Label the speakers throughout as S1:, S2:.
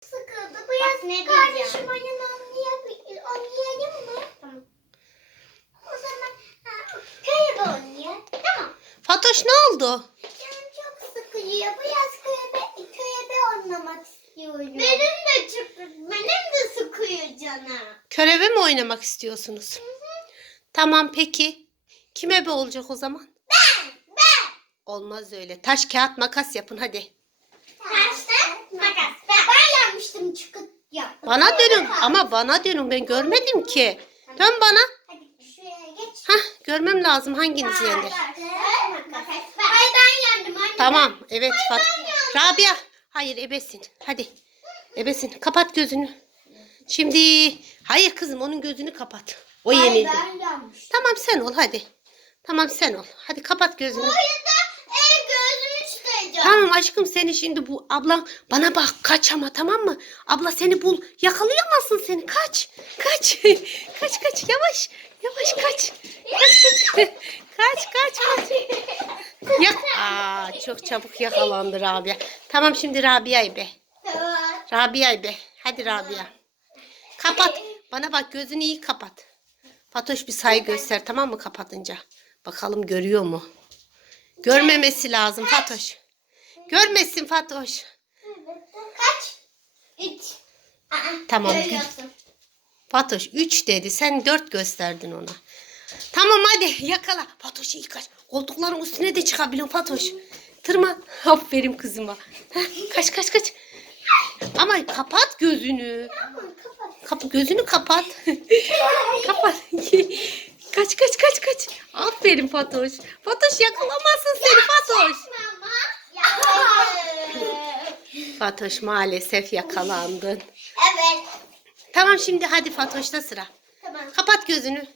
S1: sıkıldı. Bu yaz
S2: ne
S1: kardeşim oyun oynayabilir. Oynayalım mı? Tamam. O zaman ha, köye oynayalım. Tamam.
S3: Fatoş ne oldu?
S1: Canım çok sıkılıyor. Bu yaz köye, köye oynamak istiyorum. Benim de çok, benim de sıkıyor canım.
S2: Köreve mi oynamak istiyorsunuz? Tamam peki. Kim ebe olacak o zaman?
S1: Ben, ben.
S2: Olmaz öyle. Taş kağıt makas yapın hadi.
S1: Taştan makas. Ben, ben yapmıştım çıkıp yaptım.
S2: Bana dönün ama bana dönün ben görmedim ki. Dön bana.
S1: Hadi şuraya geç.
S2: Hah görmem lazım hanginiz yendi.
S1: Hayır ben yendim anne.
S2: Tamam evet Fat. Rabia. Hayır ebesin. Hadi. Ebesin. Kapat gözünü. Şimdi hayır kızım onun gözünü kapat. O
S1: Hayır,
S2: yenildi. Tamam sen ol hadi. Tamam sen ol. Hadi kapat gözünü.
S1: Hayır
S2: Tamam aşkım seni şimdi bu ablan bana bak kaç ama tamam mı? Abla seni bul yakalayamazsın seni kaç kaç kaç kaç yavaş yavaş kaç kaç kaç kaç kaç kaç ya Aa, çok çabuk yakalandı Rabia. Tamam şimdi Rabia'yı be. Rabia'yı be. Hadi Rabia. Kapat. Bana bak gözünü iyi kapat. Fatoş bir sayı göster tamam mı kapatınca? Bakalım görüyor mu? Görmemesi lazım Fatoş. Görmesin Fatoş.
S1: Kaç? Üç. Aa,
S2: Tamam.
S1: Görüyorsun.
S2: Fatoş 3 dedi. Sen 4 gösterdin ona. Tamam hadi yakala. Fatoş iyi kaç. Koltukların üstüne de çıkabiliyorsun Fatoş. Tırman. Aferin kızıma. Heh, kaç kaç kaç. Ama kapat gözünü.
S1: Tamam kapat.
S2: Kap gözünü kapat. kapat. kaç kaç kaç kaç. Aferin Fatoş. Fatoş yakalamazsın seni Fatoş. Fatoş maalesef yakalandın.
S1: evet.
S2: Tamam şimdi hadi Fatoş'ta sıra.
S1: Tamam.
S2: Kapat gözünü.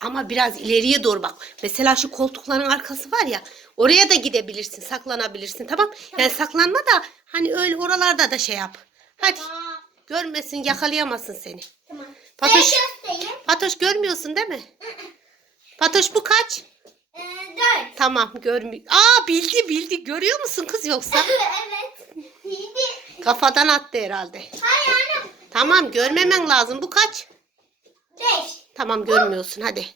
S2: Ama biraz ileriye doğru bak. Mesela şu koltukların arkası var ya. Oraya da gidebilirsin, saklanabilirsin tamam? Yani saklanma da hani öyle oralarda da şey yap. Hadi.
S1: Tamam.
S2: Görmesin, yakalayamazsın seni.
S1: Tamam.
S2: Fatoş.
S1: Ben göstereyim.
S2: Fatoş görmüyorsun değil mi? Fatoş bu kaç?
S1: Ee, dört.
S2: Tamam görmüyor. Aa bildi bildi. Görüyor musun kız yoksa?
S1: evet.
S2: Kafadan attı herhalde.
S1: Hayır anne.
S2: Tamam görmemen lazım. Bu kaç?
S1: Beş.
S2: Tamam görmüyorsun hadi.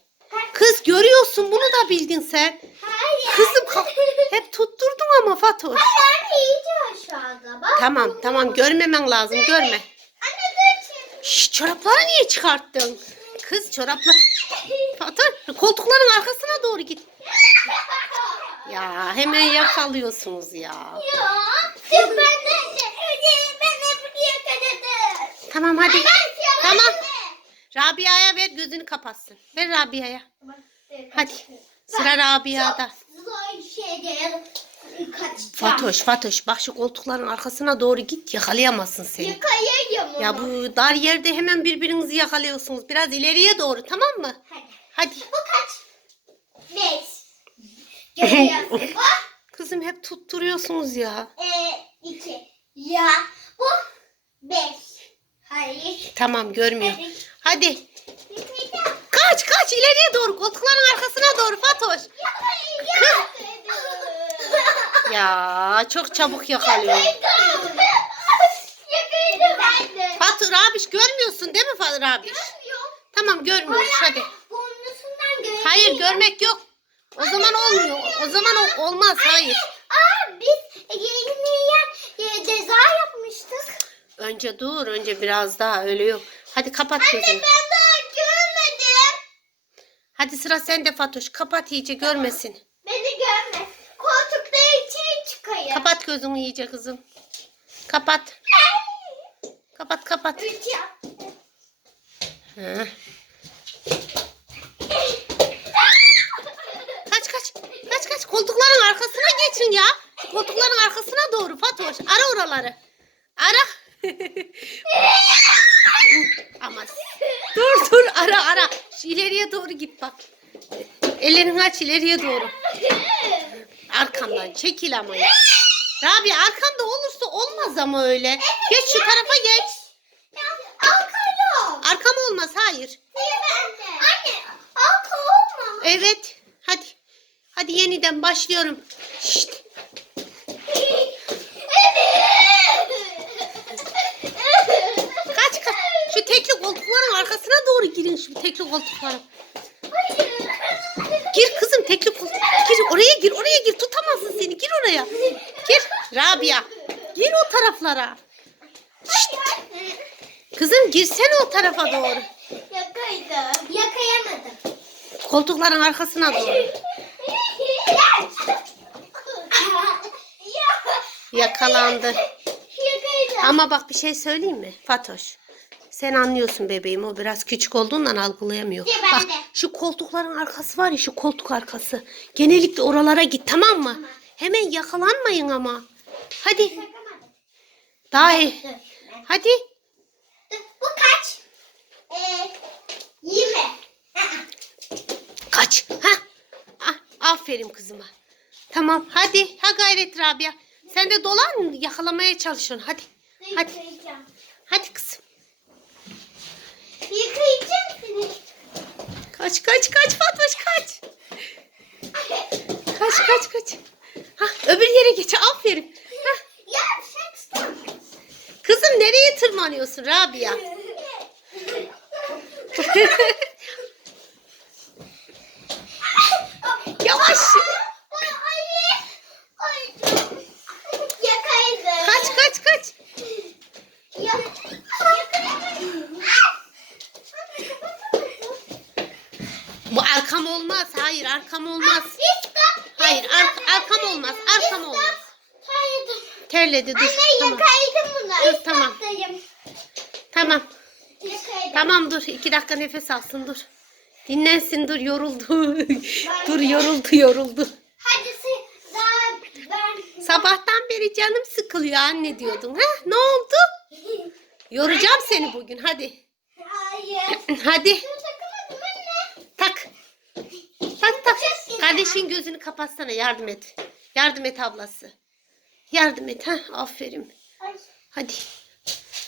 S2: Kız görüyorsun bunu da bildin sen.
S1: Hayır.
S2: Kızım ka- hep tutturdun ama Fatoş.
S1: Hayır anne iyice aşağıda bak.
S2: Tamam tamam görmemen lazım görme.
S1: Anne dur şimdi.
S2: Şş, çorapları niye çıkarttın? Kız çoraplar. Fatoş koltukların arkasına doğru git. Ya hemen yakalıyorsunuz ya.
S1: Ya. De. Ben de buraya kadar.
S2: Tamam hadi. Tamam.
S1: Anne.
S2: Rabia'ya ver gözünü kapatsın. Ver Rabia'ya. Hadi. Sıra Rabia'da.
S1: Kaç.
S2: Fatoş Fatoş bak şu koltukların arkasına doğru git yakalayamazsın seni.
S1: Yıkayayım onu.
S2: Ya bu dar yerde hemen birbirinizi yakalıyorsunuz. Biraz ileriye doğru tamam mı?
S1: Hadi.
S2: Hadi.
S1: Bu kaç? Beş.
S2: Kızım hep tutturuyorsunuz ya.
S1: e, iki. Ya bu beş. Hayır.
S2: Tamam görmüyor.
S1: Hadi.
S2: Kaç kaç ileriye doğru koltukların arkasına doğru Fatoş. Ya çok çabuk yakalıyor. Fatır abiş görmüyorsun değil mi Fatır abiş? Tamam görmüyoruz hadi. Hayır görmek yok. O zaman olmuyor. O zaman olmaz hayır. Önce dur önce biraz daha öyle yok. Hadi kapat
S1: Anne
S2: gözünü.
S1: ben daha görmedim.
S2: Hadi sıra sende Fatoş. Kapat iyice görmesin.
S1: Beni görme. Koltukta içeri çıkayım.
S2: Kapat gözünü iyice kızım. Kapat. Kapat kapat.
S1: Üç.
S2: Kaç kaç. Kaç kaç. Koltukların arkasına geçin ya. Koltukların arkasına doğru Fatoş. Ara oraları. Ara. Ama dur dur ara ara. Şu ileriye doğru git bak. Ellerini aç ileriye doğru. Arkamdan çekil ama ya. Rabia arkanda olursa olmaz ama öyle. Geç şu tarafa geç. Arkam olmaz hayır.
S1: Anne. Anne. Alka olmamış.
S2: Evet. Hadi. Hadi yeniden başlıyorum. Şşt. Girin şu tekli koltuklara. Gir kızım tekli koltuk. Gir oraya gir oraya gir tutamazsın seni gir oraya. Gir Rabia. Gir o taraflara. Kızım girsene o tarafa doğru.
S1: Yakaydım. Yakayamadım.
S2: Koltukların arkasına doğru. Yakalandı. Ama bak bir şey söyleyeyim mi Fatoş? Sen anlıyorsun bebeğim o biraz küçük olduğundan algılayamıyor.
S1: Ya ben
S2: Bak
S1: de.
S2: şu koltukların arkası var ya şu koltuk arkası. Genellikle oralara git tamam mı? Hemen yakalanmayın ama. Hadi daha iyi. Hadi.
S1: Dur. Bu kaç? Ee, yirmi. Aa,
S2: Kaç. Ha? Ah, aferin kızıma. Tamam hadi. Ha gayret Rabia. Sen de dolan yakalamaya çalışıyorsun. Hadi. Hadi.
S1: Yıkayacağım seni.
S2: Kaç kaç kaç Fatoş kaç. Kaç kaç kaç. Ha öbür yere geç. Aferin. Ha,
S1: Ya sen tutar
S2: kızım nereye tırmanıyorsun Rabia? Yavaş.
S1: Ay, ay, ay. Yakaydım.
S2: Kaç kaç kaç.
S1: Ya, yakaydım.
S2: Bu arkam olmaz. Hayır arkam olmaz.
S1: Stop.
S2: Hayır ar- arkam olmaz. Arkam olmaz. Terledi dur.
S1: Anne
S2: Tamam.
S1: yakaydım bunları.
S2: Dur, tamam. Tamam.
S1: Yakaydım.
S2: Tamam dur. iki dakika nefes alsın dur. Dinlensin dur yoruldu. dur yoruldu yoruldu.
S1: Hadi sen daha ben.
S2: Sabahtan beri canım sıkılıyor anne diyordun. Ha? Ne oldu? Yoracağım seni bugün hadi.
S1: Hayır.
S2: Hadi Kardeşin gözünü kapatsana yardım et. Yardım et ablası. Yardım et ha. Aferin.
S1: Ay.
S2: Hadi.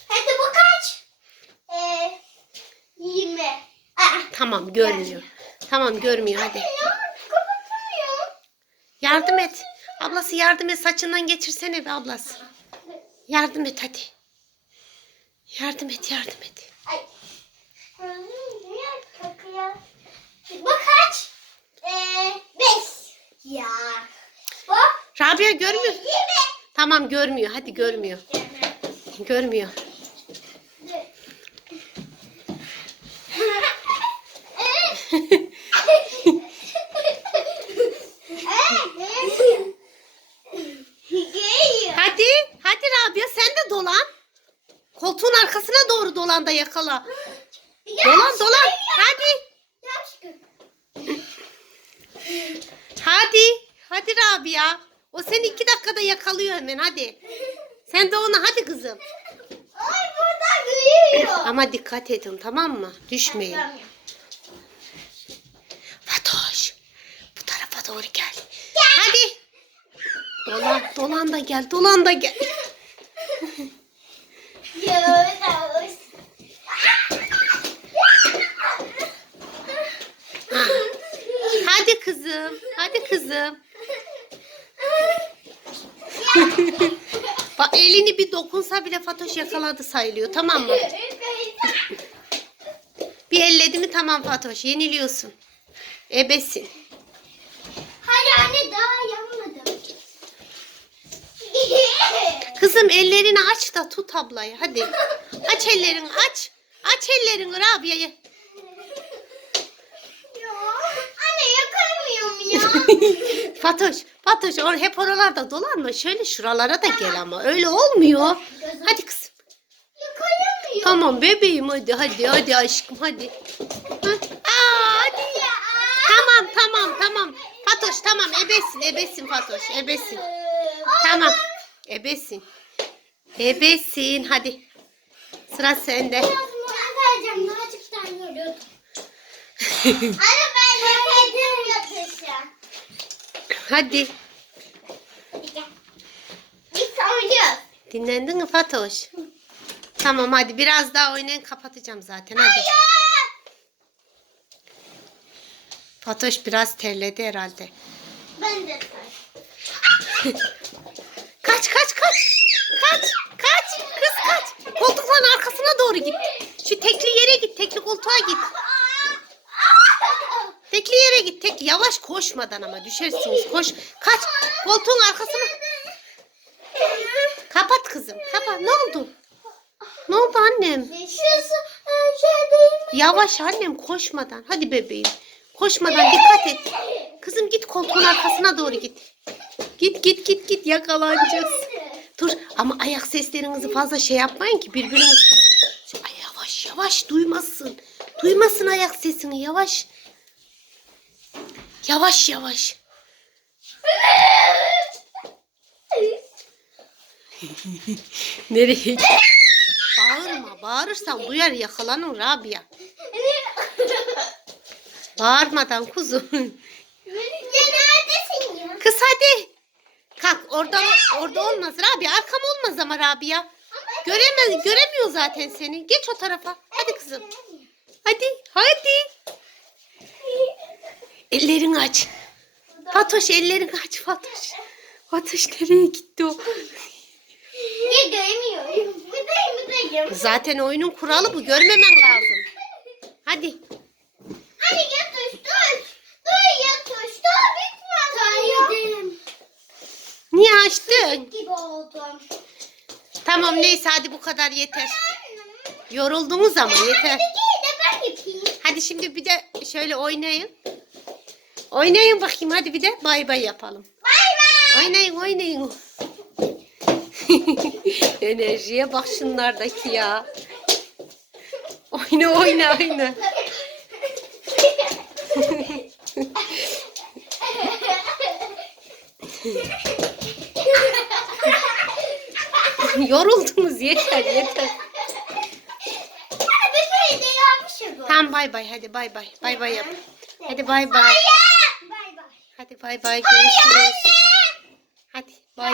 S1: Hadi bu kaç? Ee, 20. Aa.
S2: Tamam görmüyor. Tamam görmüyor hadi. Yardım et. Ablası yardım et. Saçından geçirsene be ablası. Yardım et hadi. Yardım et yardım et.
S1: Ay. Niye kakıyor? Bu kaç? Ee, 5. Ya. Bu?
S2: Rabia görmüyor.
S1: 20.
S2: Tamam görmüyor. Hadi görmüyor. Görmüyor. Hadi. Hadi Rabia sen de dolan. Koltuğun arkasına doğru dolan da yakala. Dolan dolan. Hadi. Hadi. Hadi Rabia. O seni iki dakikada yakalıyor hemen hadi. Sen de ona hadi kızım.
S1: Ay burada büyüyor.
S2: Ama dikkat edin tamam mı? Düşmeyin. Fatoş. Bu tarafa doğru gel. Hadi. Dolan, dolan da gel, dolan da gel.
S1: Yunus.
S2: Ha. Hadi kızım, hadi kızım. Bak elini bir dokunsa bile Fatoş yakaladı sayılıyor tamam mı? Bir elledi mi tamam Fatoş yeniliyorsun. Ebesin.
S1: Hadi anne daha yanmadım.
S2: Kızım ellerini aç da tut ablayı hadi. Aç ellerini aç. Aç ellerini Rabia'yı.
S1: Ya, anne yakamıyorum ya.
S2: Fatoş, Fatoş or hep oralarda dolanma. Şöyle şuralara da gel ama. Öyle olmuyor. Hadi kızım. Tamam bebeğim hadi hadi hadi aşkım hadi. Ha? Aa, hadi.
S1: Ya.
S2: Tamam tamam tamam. Fatoş tamam ebesin ebesin Fatoş ebesin. Tamam ebesin. Ebesin hadi. Sıra sende.
S1: Biraz mola vereceğim. Daha çok tane görüyordum. Anne ben yakadım yapacağım.
S2: Hadi.
S1: Biz oynuyoruz.
S2: Dinlendin mi Fatoş? Tamam hadi biraz daha oynayın kapatacağım zaten hadi.
S1: Ya.
S2: Fatoş biraz terledi herhalde.
S1: Ben de
S2: Kaç kaç kaç. Kaç kaç kız kaç. Koltukların arkasına doğru git. Şu tekli yere git tekli koltuğa git. Koşmadan ama düşersiniz. Koş. Kaç. Koltuğun arkasına. Kapat kızım. Kapat. Ne oldu? Ne oldu annem? Yavaş annem koşmadan. Hadi bebeğim. Koşmadan dikkat et. Kızım git koltuğun arkasına doğru git. Git git git git yakalanacağız. Dur ama ayak seslerinizi fazla şey yapmayın ki birbiriniz. Ay yavaş yavaş duymasın. Duymasın ayak sesini yavaş. Yavaş yavaş. Nereye? Bağırma. Bağırırsan duyar yakalanır Rabia. Bağırmadan kuzum.
S1: Ya neredesin ya?
S2: Kız hadi. Kalk orada orada olmaz Rabia. Arkam olmaz ama Rabia. Göremez, göremiyor zaten seni. Geç o tarafa. Hadi kızım. Hadi, hadi. Ellerini aç. Fatoş ellerini aç Fatoş. Fatoş nereye gitti o?
S1: Göremiyorum.
S2: Zaten oyunun kuralı bu. Görmemen lazım. Hadi.
S1: Hadi yatış dur. Dur yatış dur bitmez.
S2: Niye açtın?
S1: gibi oldum.
S2: Tamam neyse hadi bu kadar yeter. Yoruldunuz ama yeter.
S1: Peki de ben yapayım.
S2: Hadi şimdi bir de şöyle oynayın. Oynayın bakayım hadi bir de bay bay yapalım.
S1: Bay bay.
S2: Oynayın oynayın. Enerjiye bak şunlardaki ya. Oyna oyna oyna. Yoruldunuz yeter yeter.
S1: Şey.
S2: Tamam bay bay hadi bay bay. Bay bay yap. Hadi bay bay.
S1: Hayır. Bay bay.
S2: Hadi bay bay görüşürüz. Hadi bay bay.